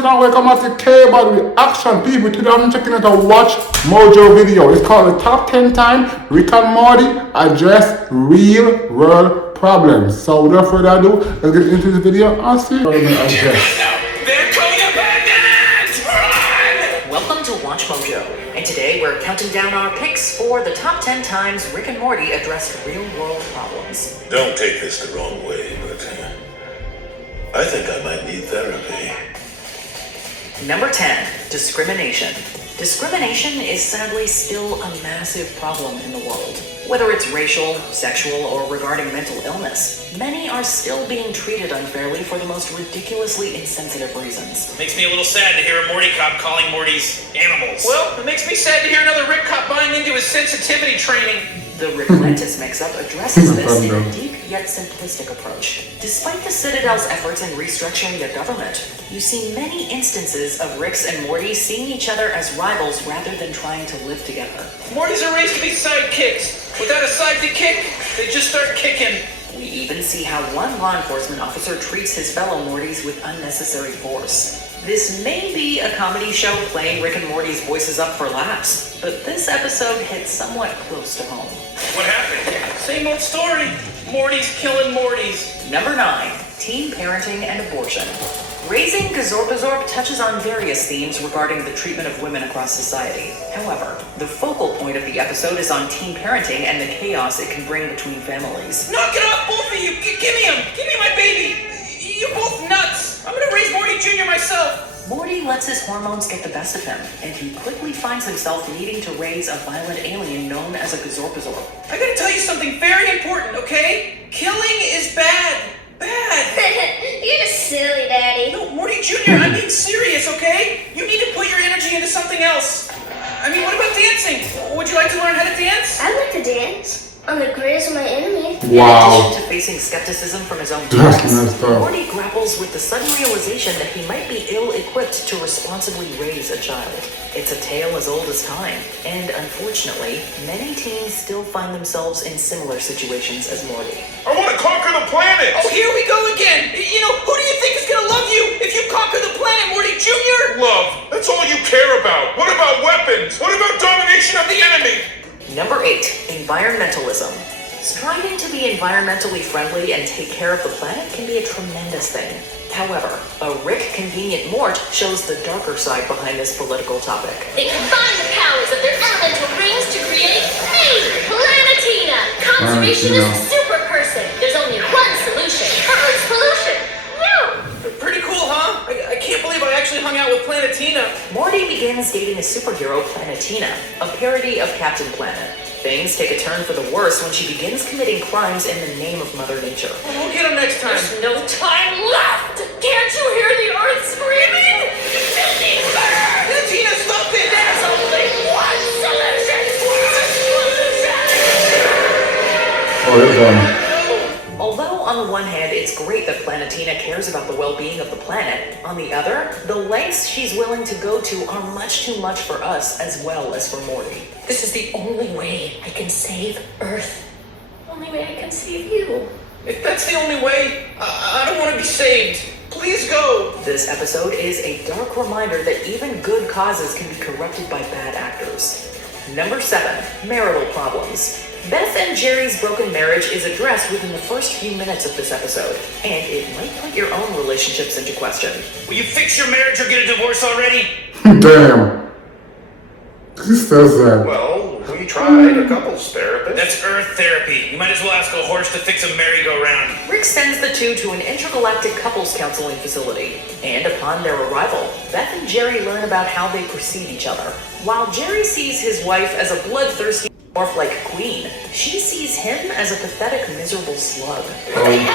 channel welcome to Kbad with action. People, today I'm checking out a Watch Mojo video. It's called the Top 10 Times Rick and Morty Address Real World Problems. So without further ado, let's get into this video and see what we're going to address. Welcome to Watch Mojo, and today we're counting down our picks for the top 10 times Rick and Morty addressed real-world problems. Don't take this the wrong way, but I think I might need therapy. Number 10, discrimination. Discrimination is sadly still a massive problem in the world. Whether it's racial, sexual, or regarding mental illness, many are still being treated unfairly for the most ridiculously insensitive reasons. Makes me a little sad to hear a Morty cop calling Mortys animals. Well, it makes me sad to hear another Rick cop buying into his sensitivity training. The Rick Lentis mix-up addresses this in a deep yet simplistic approach. Despite the Citadel's efforts in restructuring their government, you see many instances of Ricks and Morty seeing each other as rivals rather than trying to live together. Mortys are raised to be sidekicks. Without a side to kick, they just start kicking. We even see how one law enforcement officer treats his fellow Mortys with unnecessary force. This may be a comedy show playing Rick and Morty's voices up for laughs, but this episode hits somewhat close to home. What happened? Same old story. Morty's killing Mortys. Number 9, teen parenting and abortion. Raising Gazorpazorp touches on various themes regarding the treatment of women across society. However, the focal point of the episode is on teen parenting and the chaos it can bring between families. Knock it off, both of you. Give me him. Give me my baby. You're both nuts. I'm gonna raise Morty Jr. myself. Morty lets his hormones get the best of him, and he quickly finds himself needing to raise a violent alien known as a Gazorpazorp. I gotta tell you something very important, okay? Killing is bad. Bad. You're just silly, Daddy. No, Morty Jr., I'm being serious, okay? You need to put your energy into something else. I mean, what about dancing? Would you like to learn how to dance? I like to dance. On the greatest of my enemies. Wow. In addition to facing skepticism from his own That's parents, messed up. Morty grapples with the sudden realization that he might be ill-equipped to responsibly raise a child. It's a tale as old as time, and unfortunately, many teens still find themselves in similar situations as Morty. I want to conquer the planet! Oh, here we go again. You know, who do you think is gonna love you if you conquer the planet, Morty Jr.? Love, that's all you care about. What about weapons? What about domination of the enemy? Number 8, environmentalism. Striving to be environmentally friendly and take care of the planet can be a tremendous thing. However, a Rick Convenient Mort shows the darker side behind this political topic. They combine the powers of their elemental rings to create me, Planetina, conservationist super person. There's only one solution for Earth's pollution. You! Pretty cool, huh? I can't believe I actually hung out with Planetina. Morty begins dating a superhero, Planetina, a parody of Captain Planet. Things take a turn for the worse when she begins committing crimes in the name of Mother Nature. We'll get him next time. There's no time left! Can't you hear the Earth screaming? Filthy murder! Planetina, stop it! There's only one solution! Oh, they're done. Although on the one hand, it's great that Planetina cares about the well-being of the planet, on the other, the lengths she's willing to go to are much too much for us as well as for Morty. This is the only way I can save Earth. Only way I can save you. If that's the only way, I don't want to be saved. Please go. This episode is a dark reminder that even good causes can be corrupted by bad actors. Number 7, marital problems. Beth and Jerry's broken marriage is addressed within the first few minutes of this episode, and it might put your own relationships into question. Will you fix your marriage or get a divorce already? Damn. Who says that? Well, we tried a couples therapist. That's Earth therapy. You might as well ask a horse to fix a merry-go-round. Rick sends the two to an intergalactic couples counseling facility, and upon their arrival, Beth and Jerry learn about how they precede each other. While Jerry sees his wife as a bloodthirsty morph-like queen, she sees him as a pathetic, miserable slug. Okay.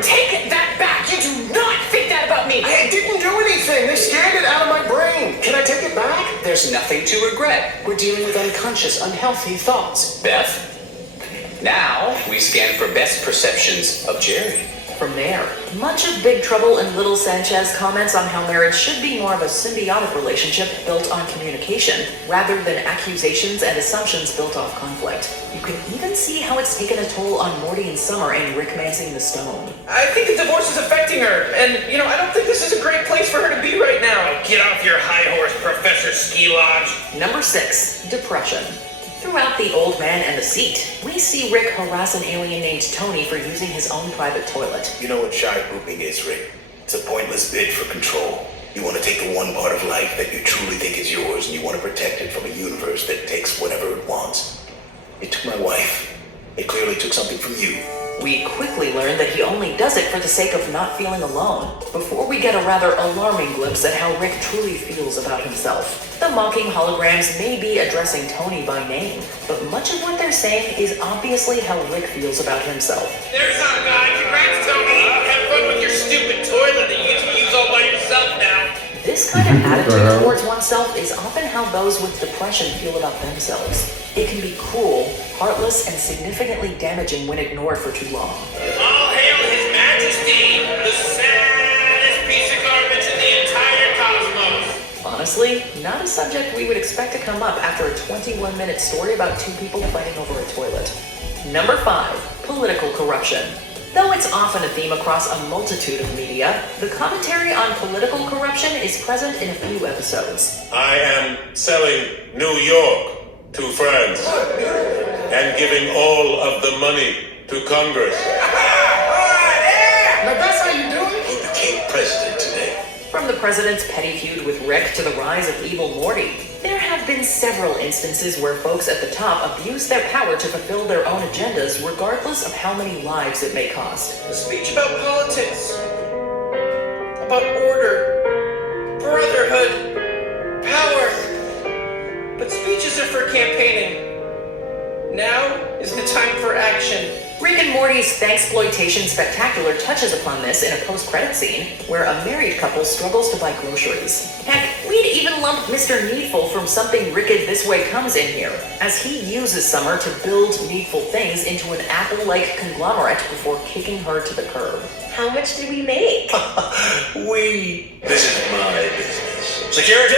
Take that back. You do not think that about me. I didn't do anything. They scanned it out of my brain. Can I take it back? There's nothing to regret. We're dealing with unconscious, unhealthy thoughts. Beth? Now, we scan for best perceptions of Jerry. From there, much of Big Trouble in Little Sanchez comments on how marriage should be more of a symbiotic relationship built on communication, rather than accusations and assumptions built off conflict. You can even see how it's taken a toll on Morty and Summer and Rick Mancing the Stone. I think the divorce is affecting her, and, I don't think this is a great place for her to be right now. ski lodge. Number 6, depression. Throughout The Old Man and the Seat, we see Rick harass an alien named Tony for using his own private toilet. You know what shy grouping is, Rick? It's a pointless bid for control. You want to take the one part of life that you truly think is yours, and you want to protect it from a universe that takes whatever it wants. It took my wife. It clearly took something from you. We quickly learn that he only does it for the sake of not feeling alone, before we get a rather alarming glimpse at how Rick truly feels about himself. The mocking holograms may be addressing Tony by name, but much of what they're saying is obviously how Rick feels about himself. There's our guy. Congrats, Tony. Have fun with your stupid toilet that you get to use all by yourself now. This kind of attitude towards oneself is often how those with depression feel about themselves. It can be cruel, heartless, and significantly damaging when ignored for too long. All hail His Majesty, the saddest piece of garbage in the entire cosmos. Honestly, not a subject we would expect to come up after a 21-minute story about two people fighting over a toilet. Number 5, political corruption. Though it's often a theme across a multitude of media, the commentary on political corruption is present in a few episodes. I am selling New York to France and giving all of the money to Congress. Now that's how you do it? He became president today. From the president's petty feud with Rick to the rise of evil Morty, there have been several instances where folks at the top abuse their power to fulfill their own agendas regardless of how many lives it may cost. A speech about politics, about order, brotherhood, power. But speeches are for campaigning. Now is the time for action. Rick and Morty's Thanksploitation Spectacular touches upon this in a post-credit scene where a married couple struggles to buy groceries. Heck, we'd even lump Mr. Needful from Something Ricked This Way Comes in here, as he uses Summer to build needful things into an Apple-like conglomerate before kicking her to the curb. How much did we make? This is my business. Security!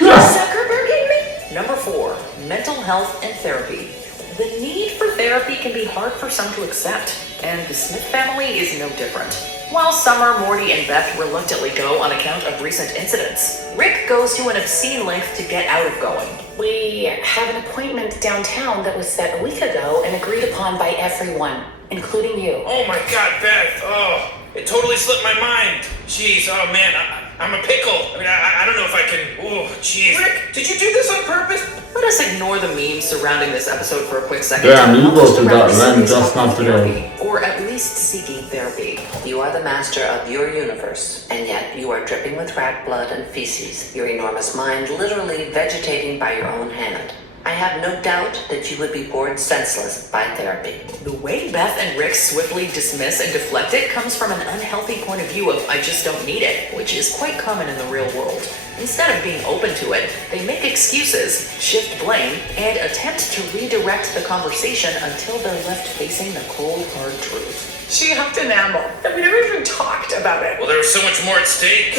Zuckerberging me? Number 4, mental health and therapy. The need for therapy can be hard for some to accept, and the Smith family is no different. While Summer, Morty, and Beth reluctantly go on account of recent incidents, Rick goes to an obscene length to get out of going. We have an appointment downtown that was set a week ago and agreed upon by everyone, including you. Oh my God, Beth. Oh, it totally slipped my mind. Jeez, oh man, I'm a pickle. I mean, I don't know if I can. Oh, jeez. Rick, did you do this on purpose? Let us ignore the memes surrounding this episode for a quick second. Damn, you go Focus to around that the lens serious just help not of today. therapy, or at least seeking therapy. You are the master of your universe, and yet you are dripping with rat blood and feces, your enormous mind literally vegetating by your own hand. I have no doubt that you would be bored senseless by therapy. The way Beth and Rick swiftly dismiss and deflect it comes from an unhealthy point of view of I just don't need it, which is quite common in the real world. Instead of being open to it, they make excuses, shift blame, and attempt to redirect the conversation until they're left facing the cold, hard truth. She huffed enamel, and we never even talked about it. Well, there was so much more at stake.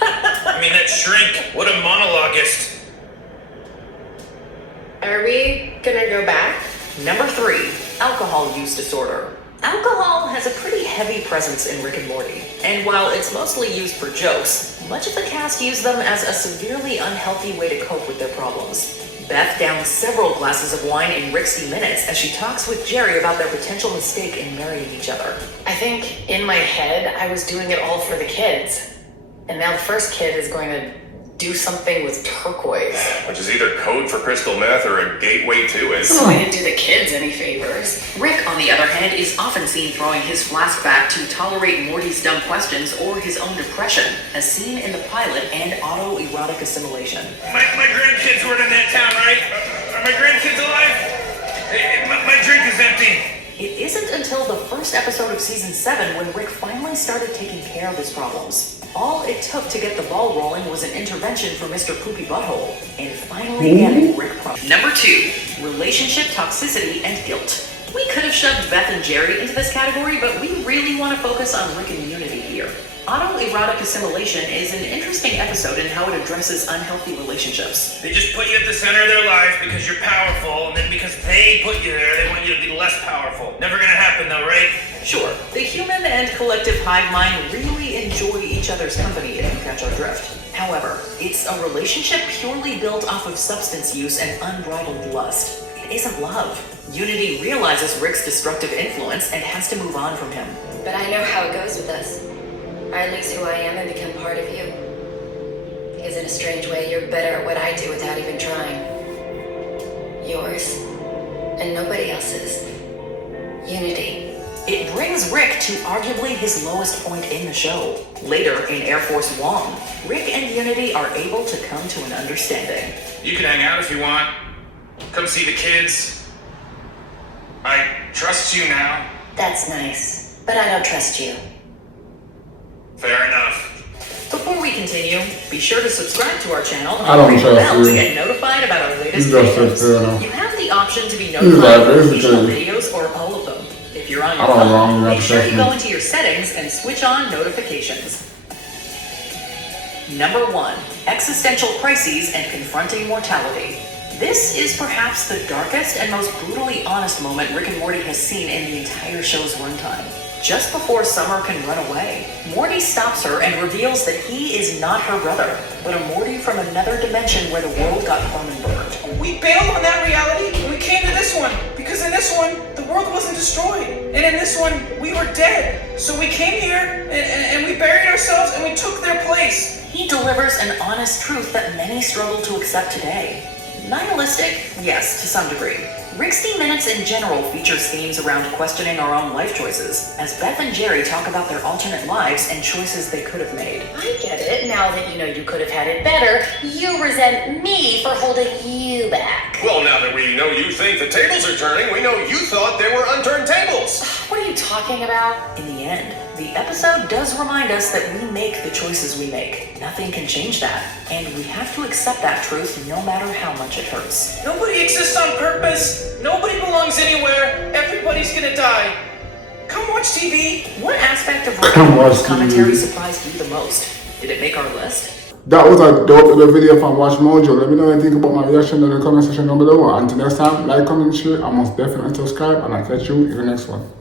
I mean, that shrink. What a monologuist. Are we gonna go back? Number 3, alcohol use disorder. Alcohol has a pretty heavy presence in Rick and Morty, and while it's mostly used for jokes, much of the cast use them as a severely unhealthy way to cope with their problems. Beth downs several glasses of wine in Rick's minutes as she talks with Jerry about their potential mistake in marrying each other. I think in my head I was doing it all for the kids. And now the first kid is going to do something with turquoise. Which is either code for crystal meth or a gateway to it. So we didn't do the kids any favors. Rick, on the other hand, is often seen throwing his flask back to tolerate Morty's dumb questions or his own depression, as seen in the pilot and autoerotic assimilation. My grandkids weren't in that town, right? Are my grandkids alive? My drink is empty. It isn't until the first episode of season 7 when Rick finally started taking care of his problems. All it took to get the ball rolling was an intervention for Mr. Poopy Butthole, and finally getting Rick Number 2, relationship toxicity and guilt. We could have shoved Beth and Jerry into this category, but we really want to focus on Rick and Unity here. Autoerotic assimilation is an interesting episode in how it addresses unhealthy relationships. They just put you at the center of their lives because you're powerful, and then because they put you there, they want you to be less powerful. Never gonna happen though, right? Sure, the human and collective hive mind really enjoy each other's company if you catch our drift. However, it's a relationship purely built off of substance use and unbridled lust. It isn't love. Unity realizes Rick's destructive influence and has to move on from him. But I know how it goes with us. I lose who I am and become part of you. Because in a strange way, you're better at what I do without even trying. Yours, and nobody else's. Unity. It brings Rick to arguably his lowest point in the show. Later, in Air Force One, Rick and Unity are able to come to an understanding. You can hang out if you want. Come see the kids. I trust you now. That's nice, but I don't trust you. Fair enough. Before we continue, be sure to subscribe to our channel I don't and ring the trust bell to you. get notified about our latest You just videos. said fair enough. You have the option to be like notified of basically- additional videos or all of them. If you're on your I don't know, phone, you make have to sure trust you me. go into your settings and switch on notifications. Number 1, existential crises and confronting mortality. This is perhaps the darkest and most brutally honest moment Rick and Morty has seen in the entire show's runtime. Just before Summer can run away, Morty stops her and reveals that he is not her brother, but a Morty from another dimension where the world got harm and burned. We bailed on that reality and we came to this one. Because in this one, the world wasn't destroyed. And in this one, we were dead. So we came here and we buried ourselves and we took their place. He delivers an honest truth that many struggle to accept today. Nihilistic? Yes, to some degree. Rick's Minutes in general features themes around questioning our own life choices, as Beth and Jerry talk about their alternate lives and choices they could have made. I get it. Now that you know you could have had it better, you resent me for holding you back. Well, now that we know you think the tables are turning, we know you thought they were unturned tables. What are you talking about? In the end, the episode does remind us that we make the choices we make. Nothing can change that, and we have to accept that truth no matter how much it hurts. Nobody exists on purpose. Nobody belongs anywhere. Everybody's gonna die. Come watch TV. What aspect of Rick Come and watch Morty's commentary TV. surprised you the most? Did it make our list? That was a dope little video from Watch Mojo. Let me know what you think about my reaction in the comment section down below. Until next time, like, comment, share, and most definitely subscribe, and I'll catch you in the next one.